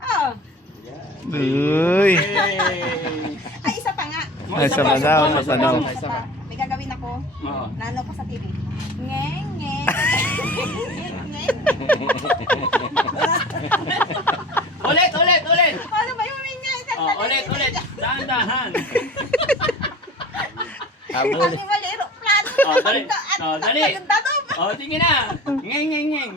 Oh. Uy. Ay, isa pa nga. Ay, isa pa daw, isa pa daw. Isa pa. May gagawin ako. Oo. Nano ko sa TV. Ngeng, ngeng. Ngeng. Ulit, ulit, ulit. Paano ba yung minya? Ulit, ulit. Dahan-dahan. Habol. Sabi mo, lero, plano. Dali. Dali. Sige na. Ngeng, ngeng, ngeng.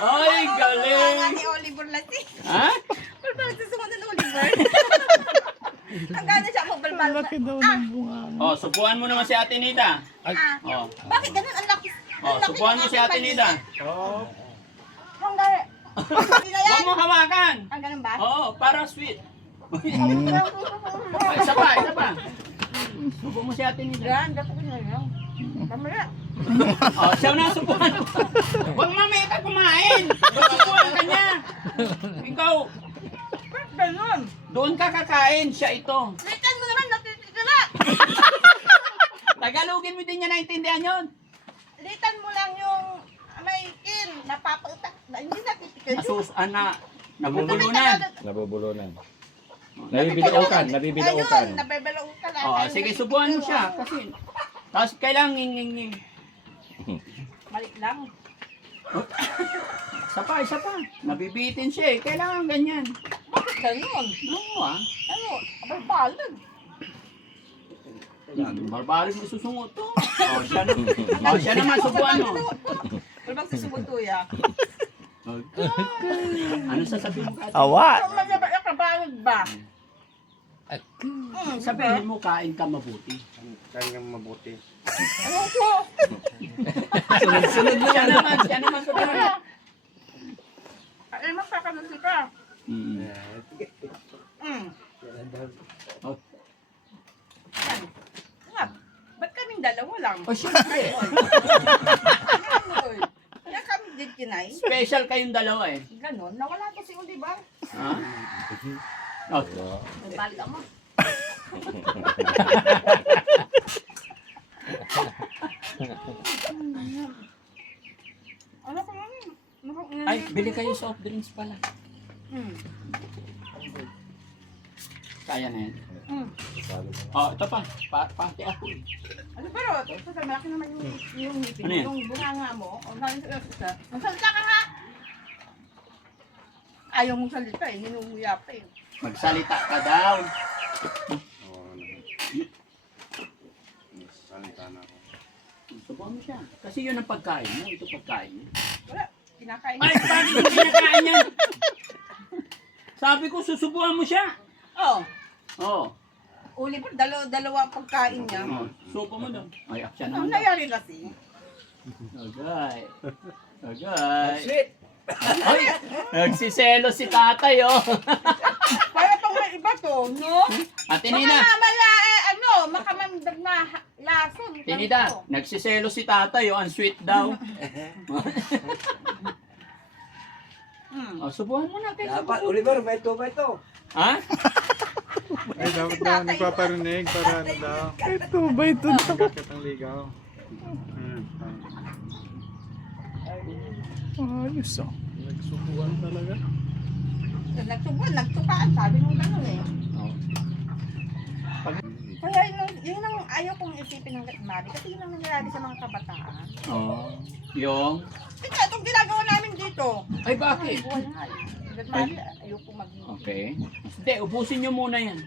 Ay, galing. Ang ni Oliver Lati. Ha? Balbal sa sumunod ng Oliver. Ang gana siya mo, balbal. Laki daw ng bunga. Subuhan mo naman si Ate Nita. Ah, bakit ganun? Ang laki. Subuhan mo si Ate Nita. Ang gana. Hindi na yan. Huwag mo hawakan. Ang ganun ba? Para sweet. Isa pa, isa pa. Subuhan mo si Ate Nita. Yan, dapat ko na yan. Mamaya. Siya na subuhan. Huwag mamaya ka kumain. Subuhan ka niya. Ikaw, Bakit ganun? doon ka kakain. Siya ito. Litan mo naman, natitira. Tagalogin mo din niya naintindihan yun. Litan mo lang yung may kin. Napapautak. Hindi natitikin. Nabubulunan. Nabubulunan. Nabibilaukan, nabibilaukan. Ayun, nabibilaukan. Sige, subuhan mo siya. Kasi, tapos kailangan nging. Mali lang. Isa pa. Nabibitin siya eh. Kailangan ganyan. Bakit ganun? Oo Ano? Balbalan. Barbaris mo susungot to. Siya naman, subuhan mo. Ano bang susubutuya? Ano sasabihin mo ka? Awa. Kung magkabalod ba? Sabihin mo, kain ka mabuti. Kanyang mabuti. Ano ko? Sunod siya naman subuhan. Ay, magkakanusi ka. Yan. Nga, ba't kaming dalawa lang? Siyempre. Kaya kami din kinay. Special kayong dalawa eh. Ganon, nawala ko si Oliver. Ha? Balik mo. Ano ko lang yun? Ay, bili kayo soft drinks pala. Kaya na yan. Ito pa. Pati ako eh. Ano pero, ito sa malaki naman yung ngipin, Ano yan? yung bunganga mo. O, magsalita ka nga! Ayaw mong salita eh, ninunguya pa eh. Magsalita ka daw. Salita na ako. Subuhan mo siya. Kasi yun ang pagkain mo. Ito pagkain mo. Wala, kinakain Ay, bakit mo pinakain yan? Sabi ko, susubuhan mo siya. Oh, Oo. Oliver, dalawa ang pagkain niya. Subo mo daw. Ay, siya Ano naman. nangyari kasi? Agay. Agay. Ay, nagsiselo si tatay, oh. Para pang may iba to, no? Ate Baka Nina, mamaya makamandag na lason. Tinida, nagsiselo si tatay, oh. Ang sweet daw. Subuhan mo natin. Dapat, Oliver, may ito. Ha? Ay, dapat daw nagpaparinig para ano daw. Ito ba ito daw? Bakit ang ligaw? Ayos oh. Nagsubuan talaga. Nagtukaan, sabi mo gano'n eh. Kaya yun ang ayaw kong isipin ng Mari kasi yun ang nangyayari sa mga kabataan. Oo. Yung? Ito, itong ginagawa namin dito. Ay, bakit? Buhay nga eh. Mari, ayaw kong maging. Okay. Hindi, ubusin nyo muna yan.